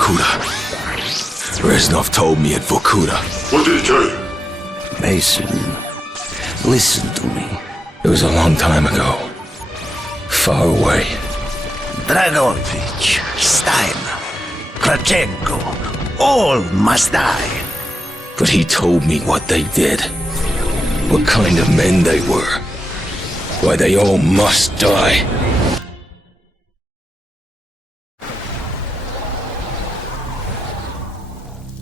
Vorkuta. Reznov told me at Vorkuta. What did he tell you? Mason, listen to me. It was a long time ago. Far away. Dragovich, Steiner, Krachenko, all must die. But he told me what they did. What kind of men they were. Why they all must die.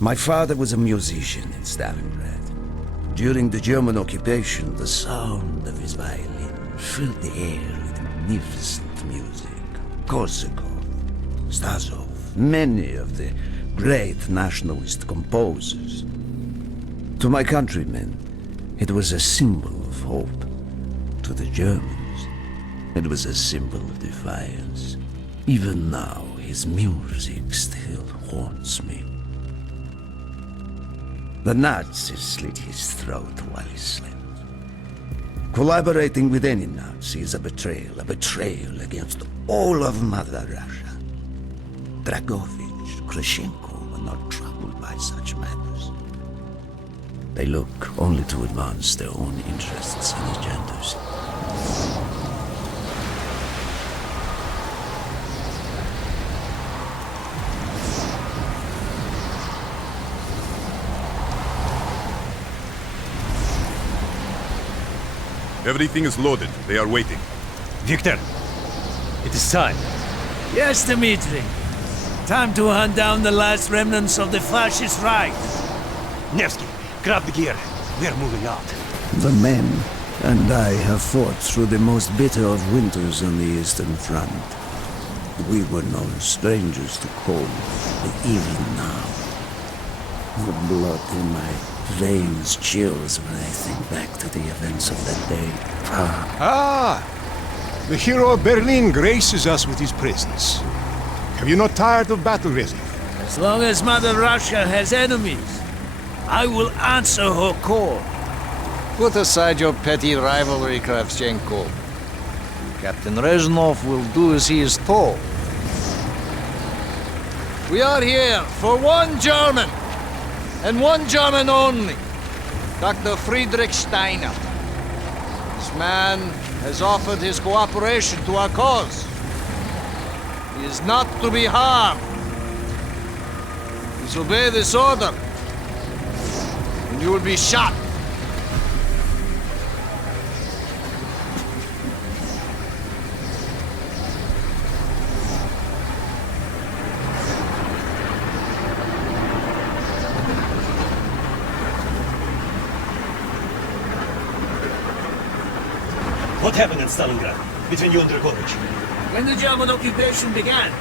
My father was a musician in Stalingrad. During the German occupation, the sound of his violin filled the air with magnificent music. Korsakov, Stasov, many of the great nationalist composers. To my countrymen, it was a symbol of hope. To the Germans, it was a symbol of defiance. Even now, his music still haunts me. The Nazis slit his throat while he slept. Collaborating with any Nazi is a betrayal against all of Mother Russia. Dragovich, Krashenko were not troubled by such matters. They look only to advance their own interests and agendas. Everything is loaded. They are waiting. Viktor, it is time. Yes, Dmitri. Time to hunt down the last remnants of the fascist right. Nevsky, grab the gear. We are moving out. The men and I have fought through the most bitter of winters on the Eastern Front. We were no strangers to cold, but even now, the blood in my veins chills when I think back to the events of that day. The hero of Berlin graces us with his presence. Have you not tired of battle, Reznov? As long as Mother Russia has enemies, I will answer her call. Put aside your petty rivalry, Kravchenko. Captain Reznov will do as he is told. We are here for one German, and one German only. Dr. Friedrich Steiner. This man has offered his cooperation to our cause. He is not to be harmed. Disobey this order, and you will be shot. What happened in Stalingrad between you and Dragovich? When the German occupation began,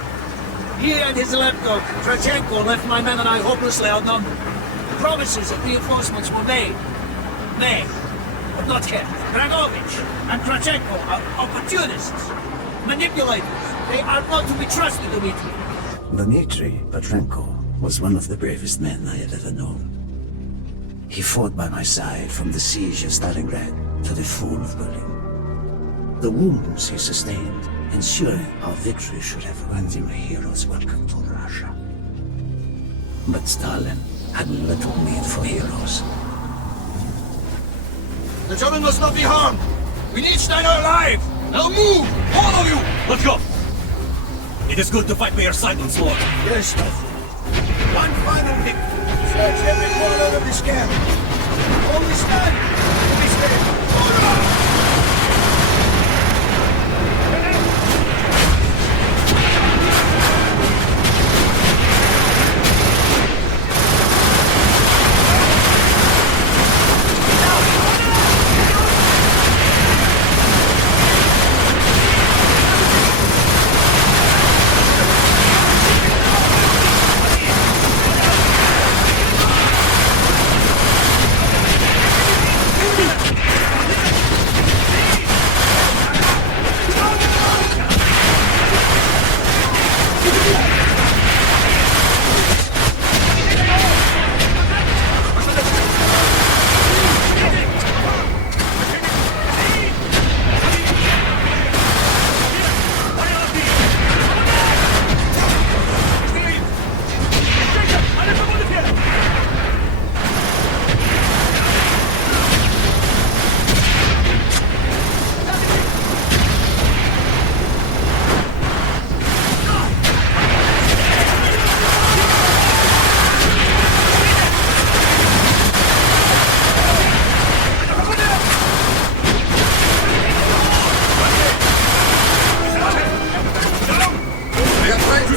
he and his lapdog, Krachenko, left my men and I hopelessly outnumbered. Promises of reinforcements were made, but not kept. Dragovich and Krachenko are opportunists, manipulators. They are not to be trusted, Dmitri. Dmitri Petrenko was one of the bravest men I had ever known. He fought by my side from the siege of Stalingrad to the fall of Berlin. The wounds he sustained ensured our victory should have earned him a hero's welcome to Russia. But Stalin had little need for heroes. The German must not be harmed. We need Steiner alive. Now move, all of you. Let's go! It is good to fight by your side once more. Yes, my friend. One final victory. Search every corner of this camp. Only stand. We stand. Order!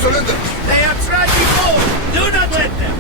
surrender! They have tried before! Do not let them!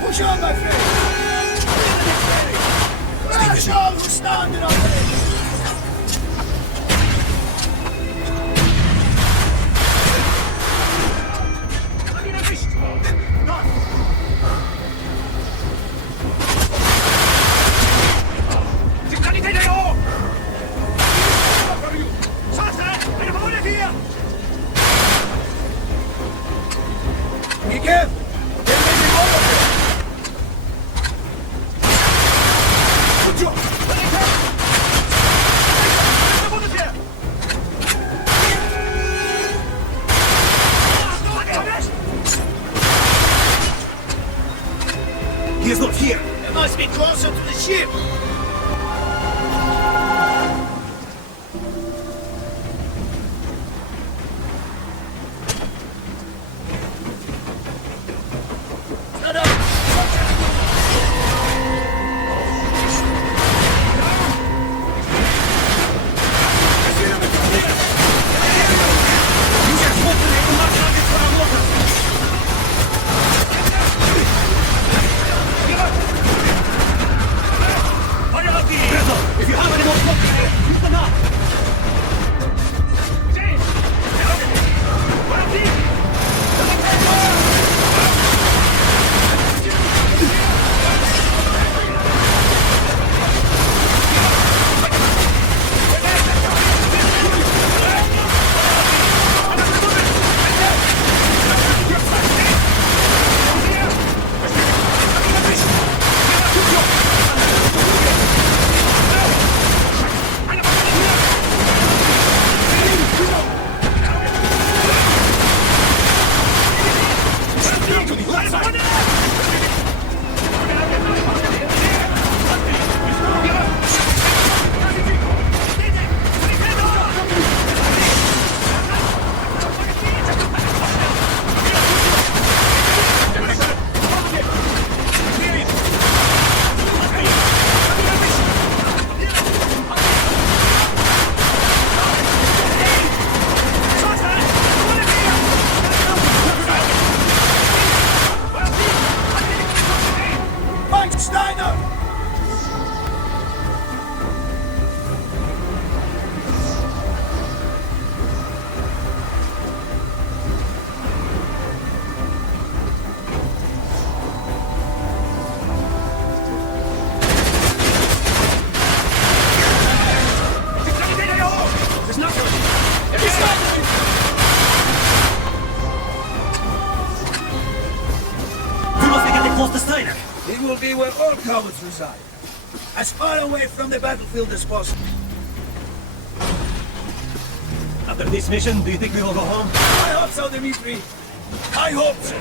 Push on, my friend! Crash all who stand in our way! Be careful! He is not here! It must be closer to the ship! Stand up! If you have any more company, use them now! Steiner! There's nothing! We must be getting close to Steiner! He will be where all cowards reside. As far away from the battlefield as possible. After this mission, do you think we will go home? I hope so, Dmitri. I hope so.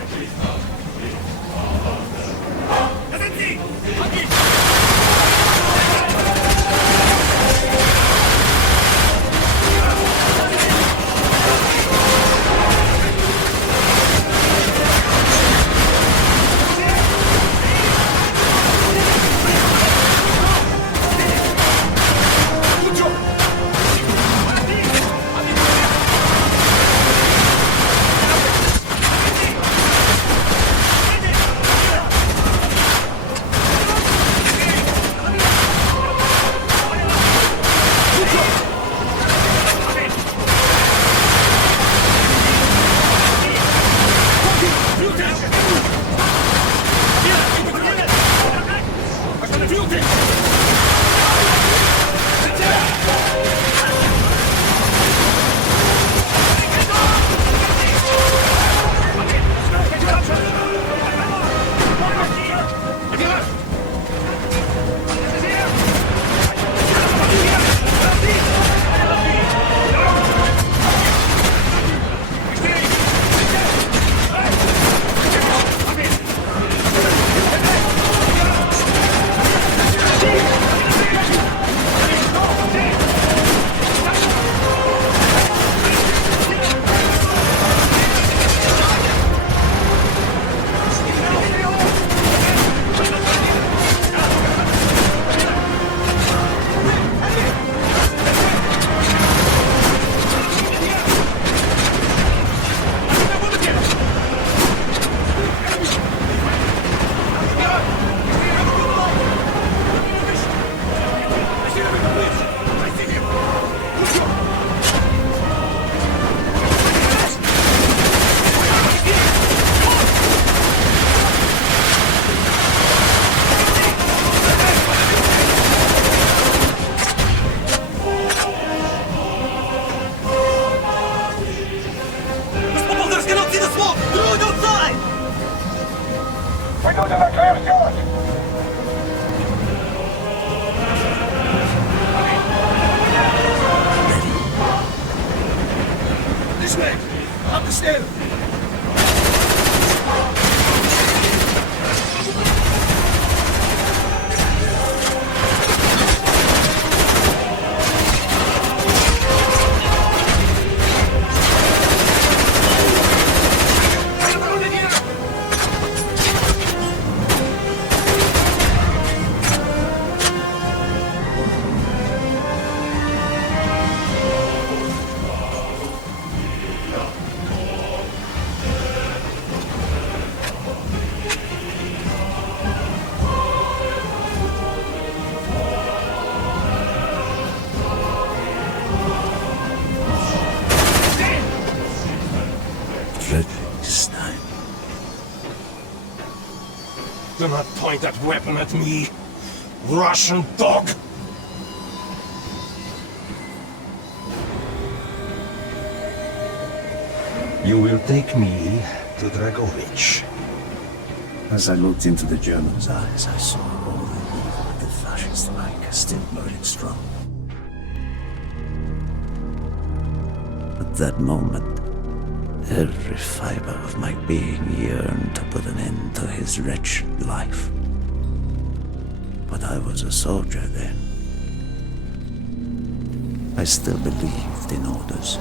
This way! Up the stairs! Do not point that weapon at me, Russian dog! You will take me to Dragovich. As I looked into the German's eyes, I saw all the evil of the fascist Reich still burning strong. At that moment, every fiber of my being yearned to put an end to his wretched life. But I was a soldier then. I still believed in orders.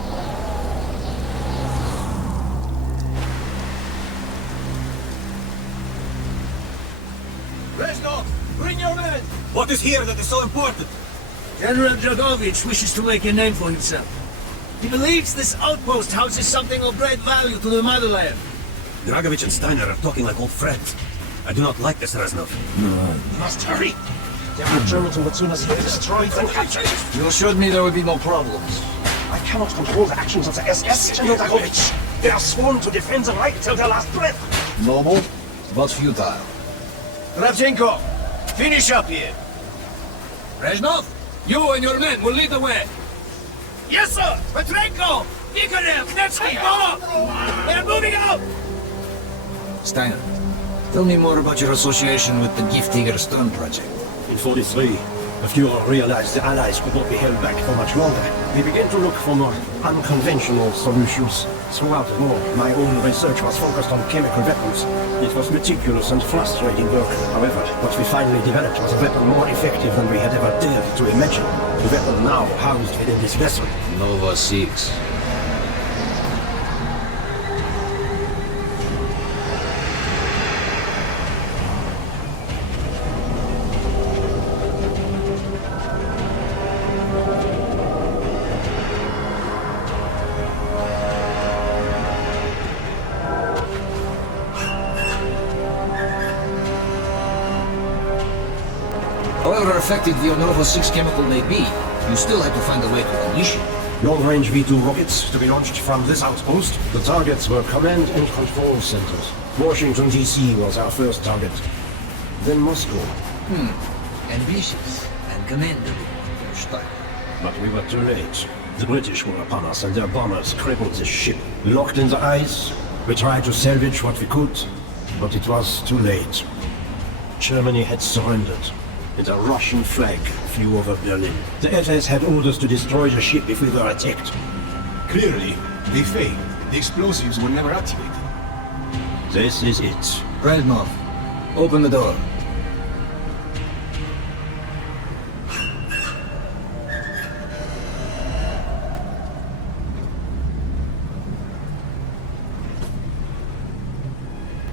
Reznov, bring your men! What is here that is so important? General Dragovich wishes to make a name for himself. He believes this outpost houses something of great value to the motherland. Dragovich and Steiner are talking like old friends. I do not like this, Reznov. We must hurry. There are Germans who would soon as he destroyed and captured. You assured me there would be no problems. I cannot control the actions of the SS, General Dragovich. They are sworn to defend the Reich till their last breath. Noble, but futile. Kravchenko, finish up here. Reznov, you and your men will lead the way. Yes, sir! Petrenko! Nikolev! Nevsky, go! They are moving out! Steiner, tell me more about your association with the Giftiger Stern project. In 43, the Führer realized the Allies could not be held back for much longer. They began to look for more unconventional solutions. Throughout the war, my own research was focused on chemical weapons. It was meticulous and frustrating work. However, what we finally developed was a weapon more effective than we had ever dared to imagine. The weapon now housed within this vessel. Nova 6. However effective the Nova 6 chemical may be, you still have to find a way to unleash it. Long-range V2 rockets to be launched from this outpost. The targets were command and control centers. Washington, D.C. was our first target. Then Moscow. Ambitious and commendable, Steiner. But we were too late. The British were upon us and their bombers crippled the ship. Locked in the ice, we tried to salvage what we could, but it was too late. Germany had surrendered, and a Russian flag flew over Berlin. The SS had orders to destroy the ship if we were attacked. Clearly, they failed. The explosives were never activated. This is it. Reznov, open the door.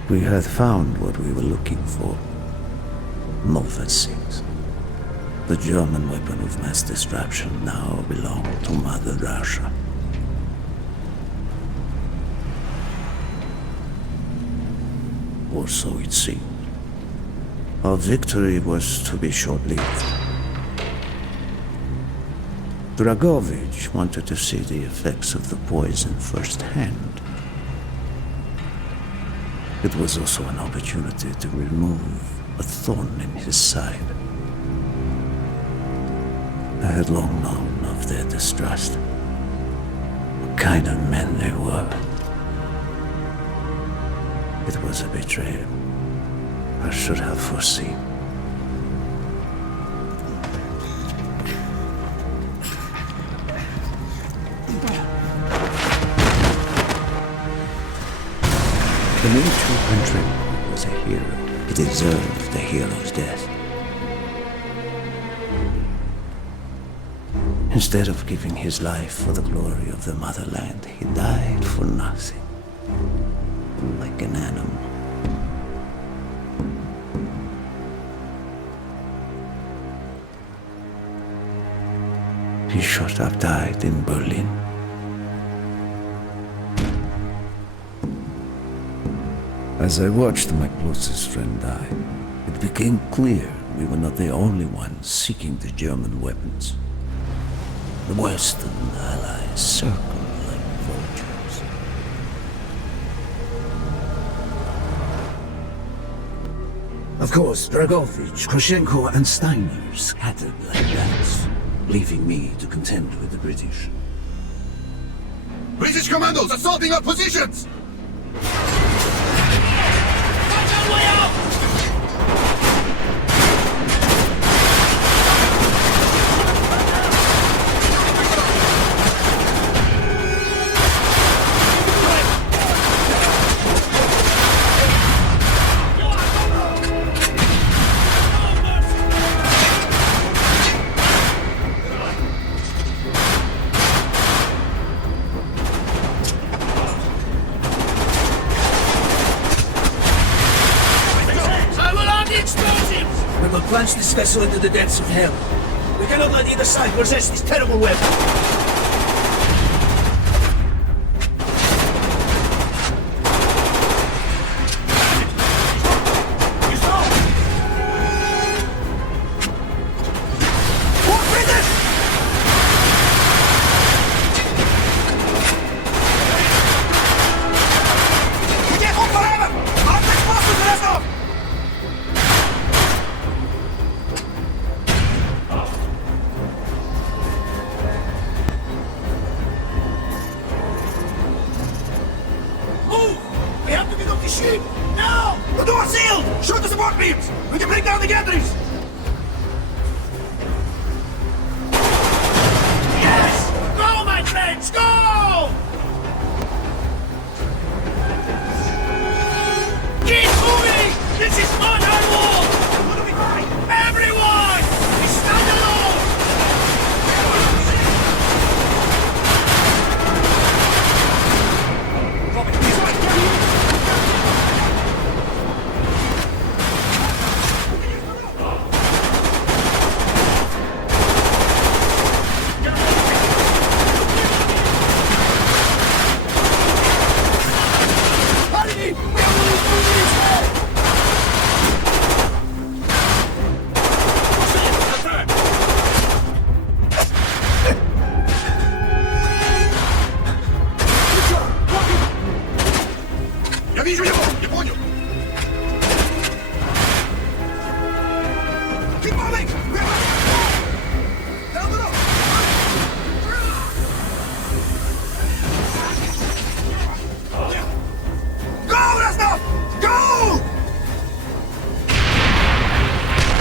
We had found what we were looking for. Nova 6. The German weapon of mass destruction now belonged to Mother Russia. Or so it seemed. Our victory was to be short-lived. Dragovich wanted to see the effects of the poison firsthand. It was also an opportunity to remove a thorn in his side. I had long known of their distrust. What kind of men they were. It was a betrayal. I should have foreseen. Dmitri Petrenko was a hero. He deserved a hero's death. Instead of giving his life for the glory of the motherland, he died for nothing. Like an animal. He should have died in Berlin. As I watched my closest friend die, it became clear we were not the only ones seeking the German weapons. The Western allies circled like vultures. Of course, Dragovich, Krashenko, and Steiner scattered like rats, leaving me to contend with the British. British Commandos assaulting our positions! We will plunge this vessel into the depths of hell. We cannot let either side possess this terrible weapon. Ship! Now! The door's sealed! Shoot the support beams! We can break down the gatherings! Yes! Go, my friends! Go! Keep moving! This is not our war! What do we find? Everyone! We stand alone! Keep moving! Down below! Go, Reznov! Go!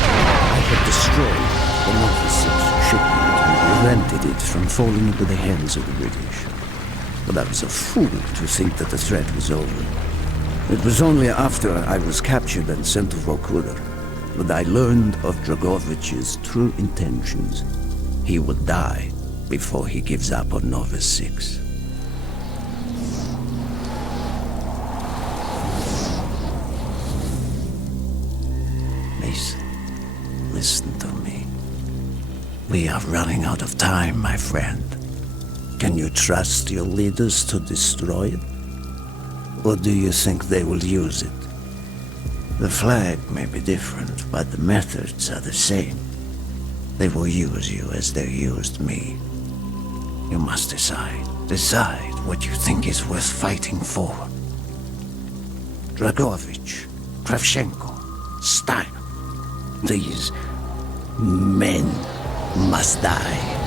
I had destroyed the Novice's shipment and prevented it from falling into the hands of the British. But I was a fool to think that the threat was over. It was only after I was captured and sent to Vorkuta that I learned of Dragovich's true intentions. He would die before he gives up on Nova 6. Listen to me. We are running out of time, my friend. Can you trust your leaders to destroy it? Or do you think they will use it? The flag may be different, but the methods are the same. They will use you as they used me. You must decide. Decide what you think is worth fighting for. Dragovich, Kravchenko, Steiner. These men must die.